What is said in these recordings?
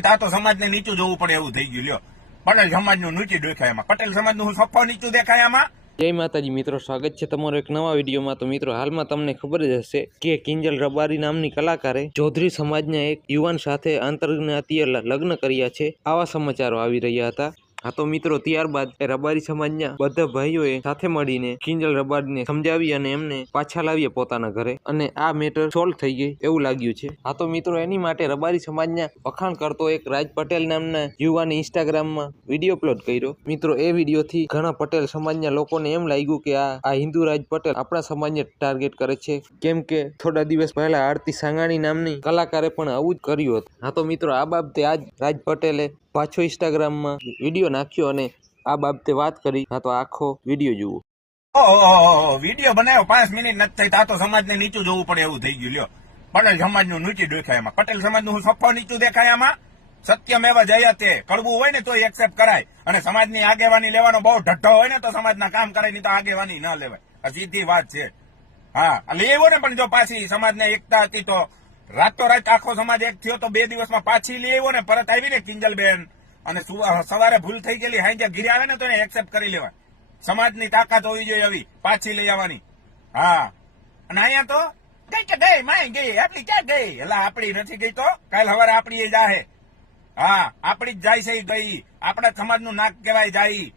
આ તો સમાજને નીચું જોવું પડે એવું થઈ ગયું. લ્યો, પટેલ સમાજનું નીચું દેખાય એમાં, પટેલ સમાજનું સફળ નીચું દેખાય આમાં. જય માતાજી મિત્રો, સ્વાગત છે તમારો એક નવા વિડીયોમાં। તો મિત્રો, હાલમાં તમને ખબર જ હશે કે કિંજલ રબારી નામની કલાકારે ચૌધરી સમાજના એક યુવાન સાથે આંતરજ્ઞાતીય લગ્ન કર્યા છે, આવા સમાચારો આવી રહ્યા હતા। હા તો મિત્રો, ત્યારબાદ રબારી સમાજના બધા ભાઈઓએ સાથે મળીને કિંજલ રબારીને સમજાવી અને એમને પાછા લાવ્યા પોતાના ઘરે, અને આ મેટર સોલ્વ થઈ ગઈ એવું લાગ્યું છે। હા તો મિત્રો, એની માટે રબારી સમાજના વખાણ કરતો એક રાજ પટેલ નામના યુવાને ઇન્સ્ટાગ્રામમાં વિડીયો અપલોડ કર્યો। મિત્રો, એ વિડીયોથી ઘણા પટેલ સમાજના લોકોને એમ લાગ્યું કે આ હિન્દુ રાજ પટેલ આપણા સમાજને ટાર્ગેટ કરે છે, કેમ કે થોડા દિવસ પહેલા આરતી સાંગાણી નામની કલાકારે પણ આવું જ કર્યું હતું। હા તો મિત્રો, આ બાબતે આજ રાજ પટેલે પાછો ઇન્સ્ટાગ્રામમાં વિડીયો નાખ્યો અને આ બાબતે વાત કરી। હા તો આખો વિડીયો જુઓ। વિડીયો બનાવ્યો 5 મિનિટ નથી થઈ, આ તો સમાજને નીચું જોવું પડે એવું થઈ ગયું. લ્યો, પટેલ સમાજનું નીચું દેખાય એમાં, પટેલ સમાજનું સફળ નીચું દેખાય આમાં। સત્યમેવ જયતે, કડવું હોય ને તો એક્સેપ્ટ કરાય, અને સમાજની આગેવાની લેવાનો બહુ ઢઢ્ઢો હોય ને તો સમાજના કામ કરાય, નહીં તો આગેવાની ના લેવાય। આ સીધી વાત છે। હા, લેવો ને, પણ જો પાછી સમાજને એકતા હતી તો રાતોરાત આખો સમાજ એક થયો તો 2 દિવસમાં પાછી લઈ આવ્યો ને, પરત આવી ને કિંજલબેન, અને સવારે ભૂલ થઈ ગયેલી હાઈ ઘીરે આવે ને તો એને એક્સેપ્ટ કરી લેવાય। સમાજની તાકાત હોવી જોઈએ આવી પાછી લઈ આવવાની। હા, અને અહીંયા તો ગઈ કે ગઈ માય ગઈ, આટલી ક્યાં ગઈ, એટલે આપડી નથી ગઈ તો કાલ સવારે આપડી જાહે। હા, આપડી જ જાય છે ગઈ, આપણા સમાજનું નાક કહેવાય જાય,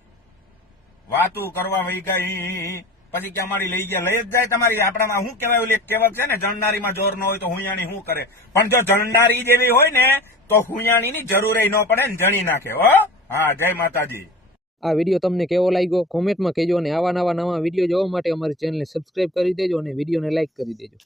વાતું કરવા વહી ગઈ પછી કે અમારી લઈ ગયા, લઈ જ જાય તમારી। આપણામાં શું કહેવાય, ઓલી કહેવત છે ને, જણનારીમાં જોર ન હોય તો હુંયાણી શું કરે, પણ જો જણનારી જેવી હોય ને તો હુંયાણીની જરૂર ન પડે ને, જણી નાખે હો। હા, જય માતાજી। આ વિડીયો તમને કેવો લાગ્યો કોમેન્ટમાં કહેજો, અને આવા નવા વિડીયો જોવા માટે અમારી ચેનલને સબસ્ક્રાઇબ કરી દેજો અને વિડીયોને લાઇક કરી દેજો।